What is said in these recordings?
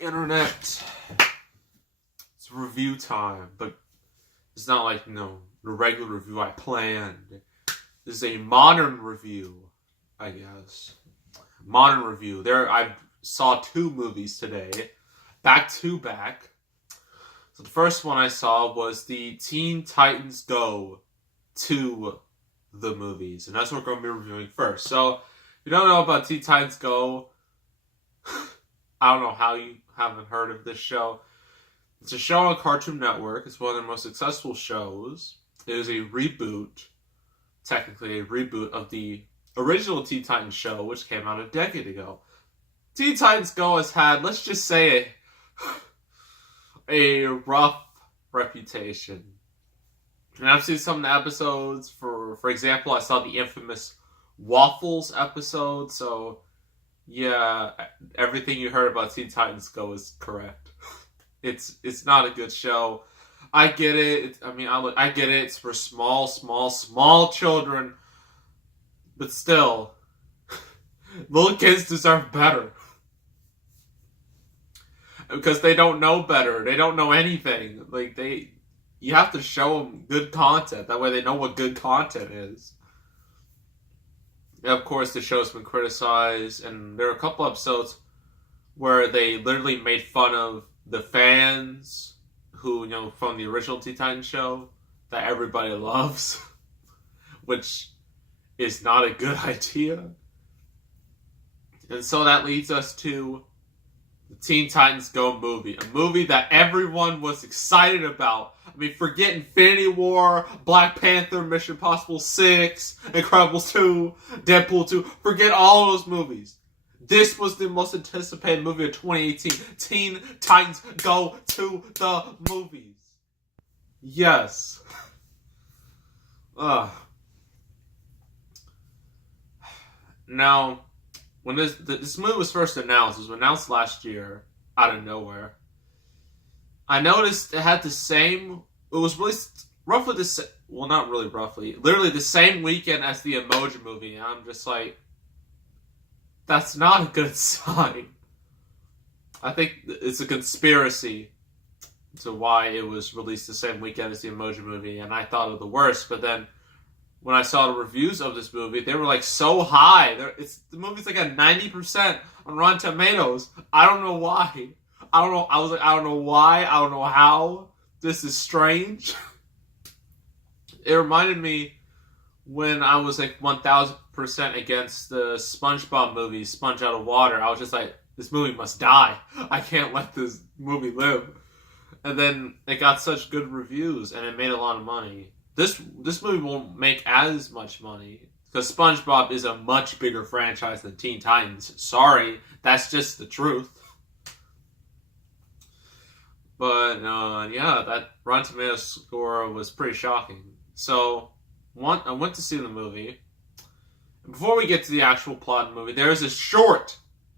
internet. It's review time, but it's not like, the regular review I planned. This is a modern review, I guess. Modern review. I saw 2 movies today, back to back. So the first one I saw was the Teen Titans Go to the movies, and that's what we're going to be reviewing first. So, if you don't know about Teen Titans Go, I don't know how you haven't heard of this show. It's a show on Cartoon Network. It's one of their most successful shows. It is a reboot, technically a reboot of the original Teen Titans show, which came out a decade ago. Teen Titans Go has had, let's just say, a rough reputation. And I've seen some of the episodes. For example, I saw the infamous Waffles episode. So, yeah, everything you heard about Teen Titans Go is correct. It's not a good show. I get it. I get it. It's for small children. But still, little kids deserve better. Because they don't know better. They don't know anything. You have to show them good content. That way they know what good content is. And of course, the show's been criticized. And there are a couple episodes where they literally made fun of the fans who, from the original Teen Titans show that everybody loves. Which is not a good idea. And so that leads us to the Teen Titans Go movie. A movie that everyone was excited about. Forget Infinity War, Black Panther, Mission Impossible 6, Incredibles 2, Deadpool 2. Forget all those movies. This was the most anticipated movie of 2018. Teen Titans Go to the movies. Yes. Now, when this movie was first announced, it was announced last year, out of nowhere. I noticed it had it was released roughly not really roughly, literally the same weekend as the Emoji Movie, and I'm just like, that's not a good sign. I think it's a conspiracy to why it was released the same weekend as the Emoji Movie, and I thought of the worst, but then when I saw the reviews of this movie, they were so high. The movie's at 90% on Rotten Tomatoes. I don't know why. I don't know. I was I don't know why. I don't know how. This is strange. It reminded me when I was 1000% against the SpongeBob movie, Sponge Out of Water. I was just this movie must die. I can't let this movie live. And then it got such good reviews, and it made a lot of money. This movie won't make as much money because SpongeBob is a much bigger franchise than Teen Titans. Sorry, that's just the truth. But yeah, that Rotten Tomatoes score was pretty shocking. So I went to see the movie. Before we get to the actual plot of the movie, there's a short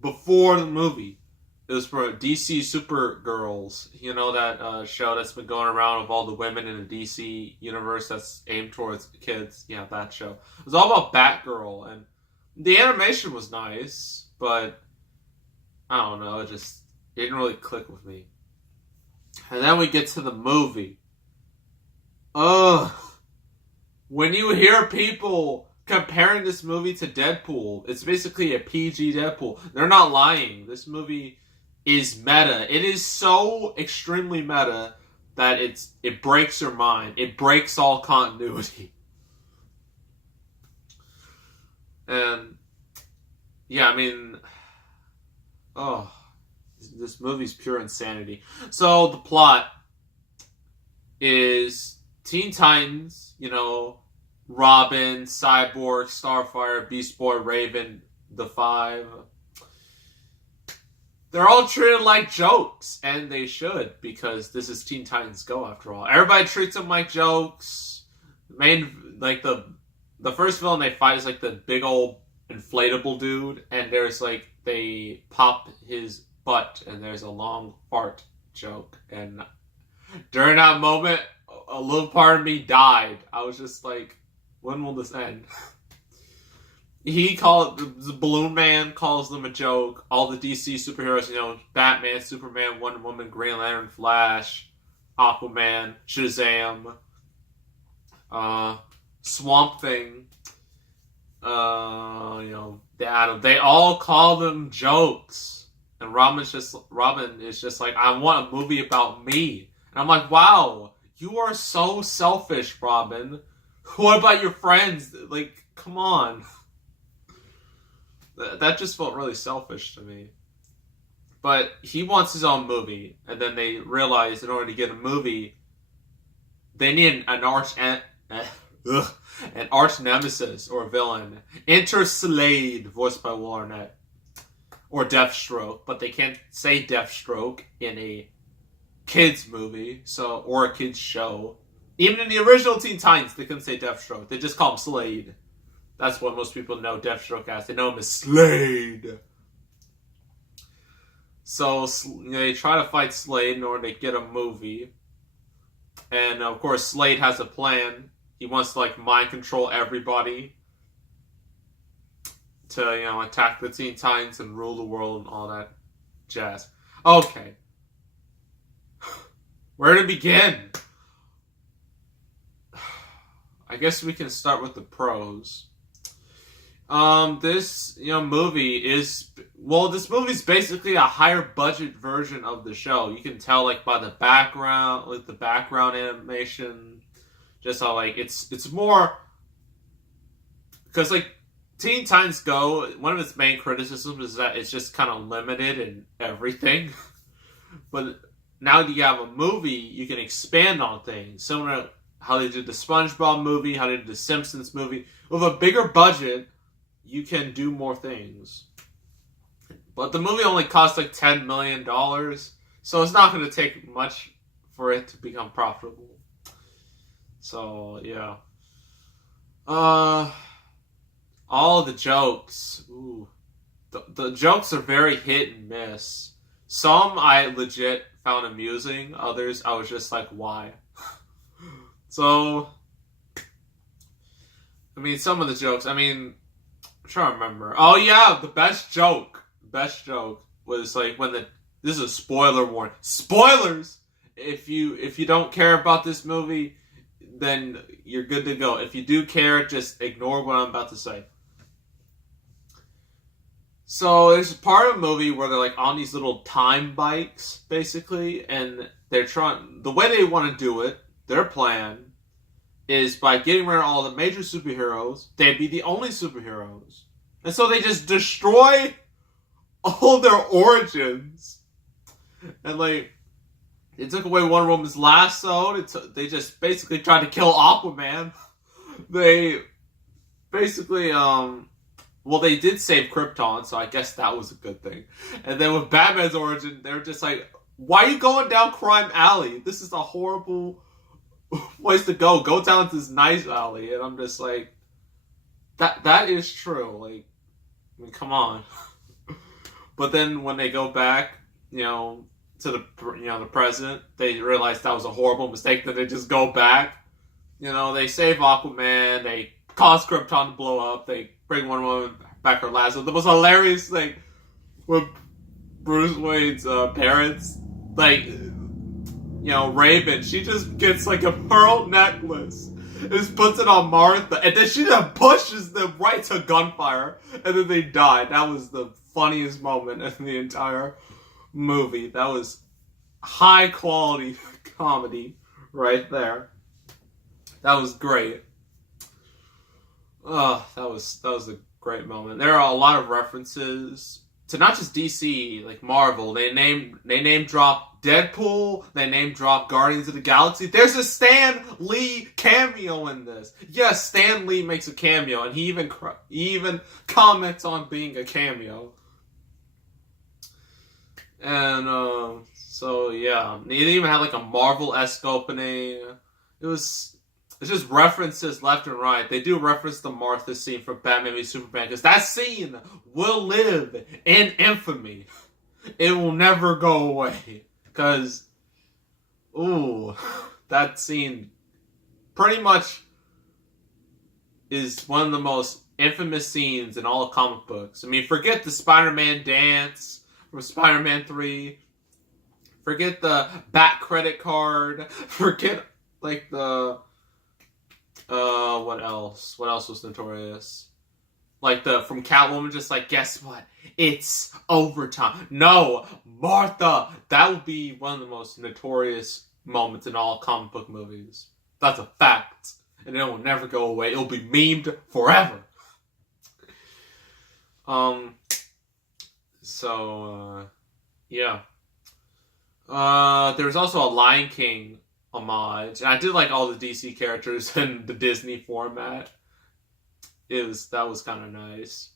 before the movie. It was for DC Supergirls. That show that's been going around with all the women in the DC universe that's aimed towards kids. Yeah, that show. It was all about Batgirl, and the animation was nice, but I don't know, it didn't really click with me. And then we get to the movie. When you hear people comparing this movie to Deadpool, it's basically a PG Deadpool. They're not lying. This movie is meta. It is so extremely meta that it breaks your mind. It breaks all continuity. And yeah, this movie's pure insanity. So the plot is Teen Titans, Robin, Cyborg, Starfire, Beast Boy, Raven, the Five. They're all treated like jokes, and they should, because this is Teen Titans Go after all. Everybody treats them like jokes. The first villain they fight is the big old inflatable dude, and there's they pop his butt, and there's a long fart joke. And during that moment, a little part of me died. I was just when will this end? he called the Balloon Man calls them a joke. All the DC superheroes, Batman, Superman, Wonder Woman, Green Lantern, Flash, Aquaman, Shazam, uh, Swamp Thing, the Atom. They all call them jokes, and Robin is just like, I want a movie about me, and I'm like, wow, you are so selfish, Robin. What about your friends? Like, come on. That just felt really selfish to me. But he wants his own movie, and then they realize in order to get a movie, they need an arch nemesis or a villain. Enter Slade, voiced by Will Arnett, or Deathstroke, but they can't say Deathstroke in a kids movie, or a kids show. Even in the original Teen Titans, they couldn't say Deathstroke. They just call him Slade. That's what most people know Deathstroke as. They know him as Slade. So they try to fight Slade in order to get a movie. And of course, Slade has a plan. He wants to mind control everybody to attack the Teen Titans and rule the world and all that jazz. Okay, where to begin? I guess we can start with the pros. This movie's basically a higher budget version of the show. You can tell by the background, the background animation, just how it's more, because Teen Titans Go, one of its main criticisms is that it's just kind of limited in everything. But now that you have a movie, you can expand on things, similar to how they did the SpongeBob movie, how they did the Simpsons movie. With a bigger budget, you can do more things. But the movie only cost $10 million, so it's not going to take much for it to become profitable. So, yeah. All the jokes. Ooh. The jokes are very hit and miss. Some I legit found amusing. Others I was just like, why? So, some of the jokes, I'm trying to remember. Oh yeah, the best joke was when this is a spoiler warning. Spoilers! If you don't care about this movie, then you're good to go. If you do care, just ignore what I'm about to say. So there's a part of the movie where they're on these little time bikes, basically, and they're the way they want to do it, their plan, is by getting rid of all the major superheroes, they'd be the only superheroes. And so they just destroy all their origins. And they took away Wonder Woman's lasso. They just basically tried to kill Aquaman. They basically, they did save Krypton, so I guess that was a good thing. And then with Batman's origin, they were just like, why are you going down Crime Alley? This is a horrible place to go. Go down to this nice alley. And I'm just like, that is true. Come on. But then when they go back, to the present, they realize that was a horrible mistake, that they just go back. They save Aquaman, they cause Krypton to blow up, they bring Wonder Woman back her lasso. The most hilarious thing with Bruce Wayne's parents, Raven, she just gets a pearl necklace, just puts it on Martha, and then she just pushes them right to gunfire, and then they die. That was the funniest moment in the entire movie. That was high quality comedy right there. That was great. Oh, that was a great moment. There are a lot of references to not just DC, Marvel. They name drop Deadpool. They name drop Guardians of the Galaxy. There's a Stan Lee cameo in this. Yes, Stan Lee makes a cameo, and he even comments on being a cameo. And so yeah, they even had a Marvel-esque opening. It's just references left and right. They do reference the Martha scene from Batman v Superman, because that scene will live in infamy. It will never go away. Because, that scene pretty much is one of the most infamous scenes in all comic books. I mean, forget the Spider-Man dance from Spider-Man 3. Forget the Bat credit card. Forget, like, the... what else? What else was notorious? Like, from Catwoman, just like, guess what? It's overtime. No, Martha! That would be one of the most notorious moments in all comic book movies. That's a fact. And it will never go away. It'll be memed forever. Yeah. There was also a Lion King homage. And I did like all the DC characters in the Disney format. That was kind of nice.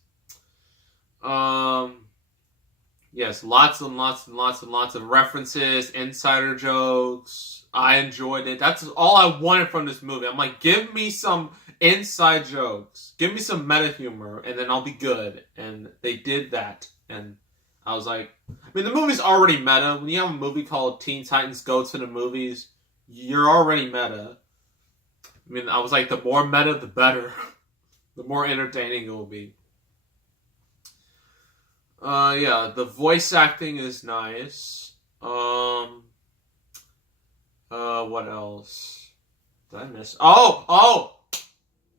Yes, lots and lots and lots and lots of references, insider jokes. I enjoyed it. That's all I wanted from this movie. I'm like, give me some inside jokes. Give me some meta humor, and then I'll be good. And they did that. And I was like, I mean, the movie's already meta. When you have a movie called Teen Titans Go to the Movies, you're already meta. I mean, I was like, the more meta, the better. The more entertaining it will be. Yeah, the voice acting is nice. What else? Did I miss? Oh!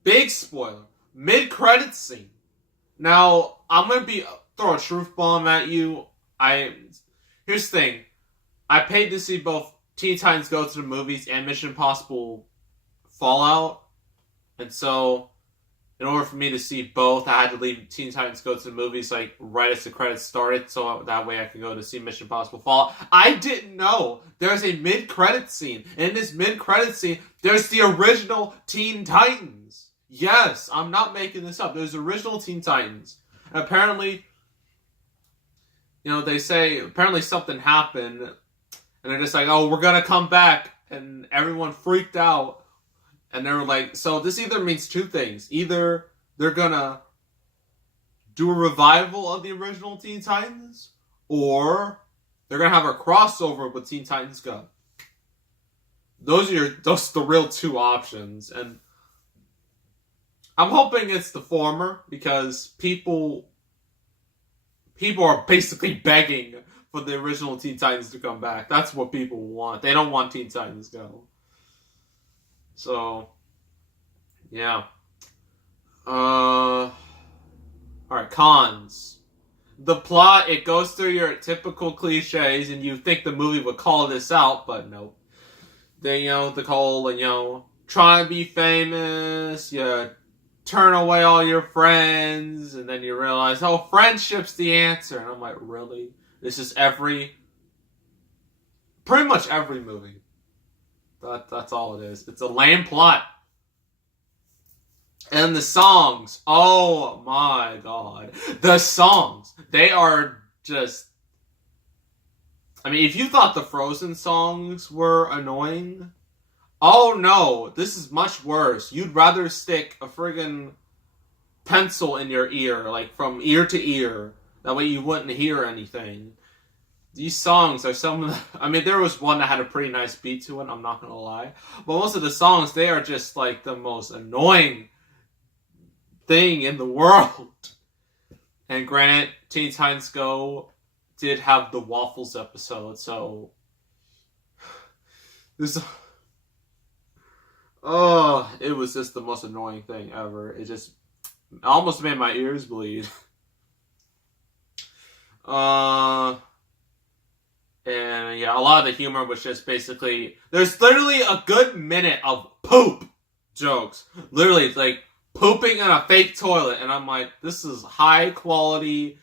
Big spoiler. Mid-credits scene. Now, I'm gonna throw a truth bomb at you. Here's the thing. I paid to see both Teen Titans Go to the Movies and Mission Impossible Fallout. And so, in order for me to see both, I had to leave Teen Titans Go to the Movies like right as the credits started, so that way I could go to see Mission Impossible Fallout. I didn't know there's a mid-credits scene. In this mid-credits scene, there's the original Teen Titans. Yes, I'm not making this up. There's original Teen Titans. And apparently, they say apparently something happened, and they're just like, oh, we're gonna come back, and everyone freaked out. And they were like, so this either means two things. Either they're gonna do a revival of the original Teen Titans, or they're gonna have a crossover with Teen Titans Go. Those are the real two options. And I'm hoping it's the former, because people are basically begging for the original Teen Titans to come back. That's what people want. They don't want Teen Titans Go. So, yeah. Alright, cons. The plot, it goes through your typical cliches, and you think the movie would call this out, but no. They, the whole, try to be famous, you turn away all your friends, and then you realize, oh, friendship's the answer. And I'm like, really? This is pretty much every movie. That's all it is. It's a lame plot. And the songs, oh my god. The songs, they are just... I mean, if you thought the Frozen songs were annoying, oh no, this is much worse. You'd rather stick a friggin' pencil in your ear, like from ear to ear. That way you wouldn't hear anything. These songs are some of the... I mean, there was one that had a pretty nice beat to it, I'm not gonna lie. But most of the songs, they are just like the most annoying thing in the world. And granted, Teen Titans Go did have the Waffles episode, so... it was just the most annoying thing ever. It almost made my ears bleed. And yeah, a lot of the humor was just basically... There's literally a good minute of poop jokes. Literally, it's like pooping in a fake toilet. And I'm like, this is high quality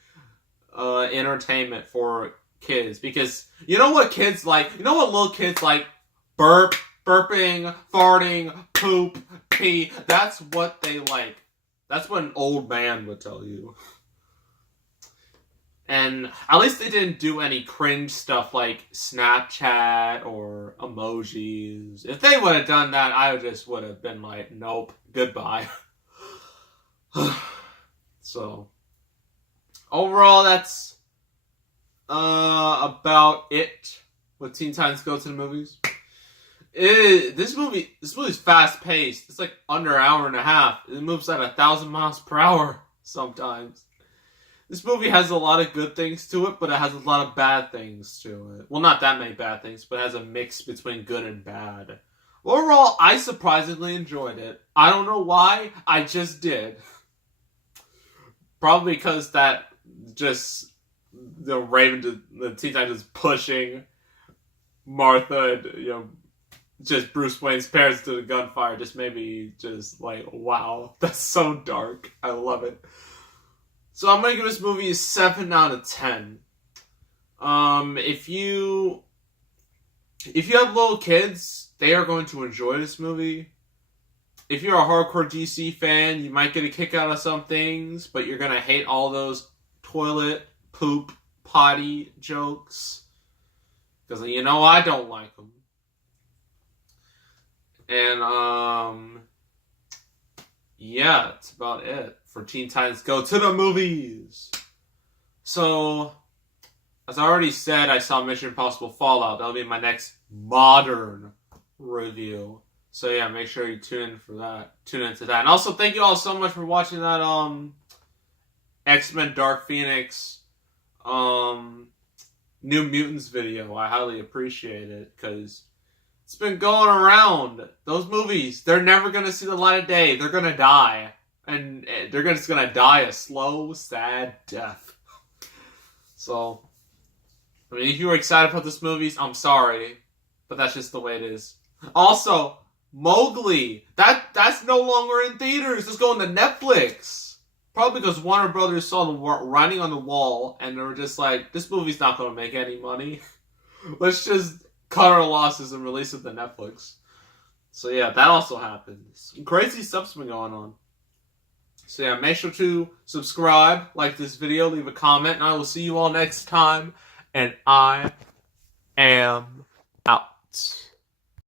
entertainment for kids. Because you know what kids like? You know what little kids like? Burping, farting, poop, pee. That's what they like. That's what an old man would tell you. And at least they didn't do any cringe stuff like Snapchat or emojis. If they would have done that, I just would have been like, nope, goodbye. So, overall, that's about it with Teen Titans Go to the Movies. This movie's fast paced. It's like under an hour and a half. It moves at 1,000 miles per hour sometimes. This movie has a lot of good things to it, but it has a lot of bad things to it. Well, not that many bad things, but it has a mix between good and bad. Overall, I surprisingly enjoyed it. I don't know why, I just did. Probably because that just the Teen Titans pushing Martha and, just Bruce Wayne's parents to the gunfire just made me just like, wow, that's so dark. I love it. So I'm gonna give this movie a 7 out of 10. If you have little kids, they are going to enjoy this movie. If you're a hardcore DC fan, you might get a kick out of some things, but you're gonna hate all those toilet, poop, potty jokes. Because I don't like them. And, yeah, that's about it for Teen Titans Go to the Movies. So, as I already said, I saw Mission Impossible Fallout. That'll be my next modern review. So yeah, make sure you tune in for that. Tune into that. And also, thank you all so much for watching that X-Men Dark Phoenix New Mutants video. I highly appreciate it because it's been going around. Those movies, they're never going to see the light of day. They're going to die. And they're just going to die a slow, sad death. So, I mean, if you were excited about this movie, I'm sorry. But that's just the way it is. Also, Mowgli. That's no longer in theaters. It's going to Netflix. Probably because Warner Brothers saw the writing on the wall. And they were just like, this movie's not going to make any money. Let's just cut our losses and release it to Netflix. So yeah, that also happened. Some crazy stuff's been going on. So yeah, make sure to subscribe, like this video, leave a comment, and I will see you all next time. And I am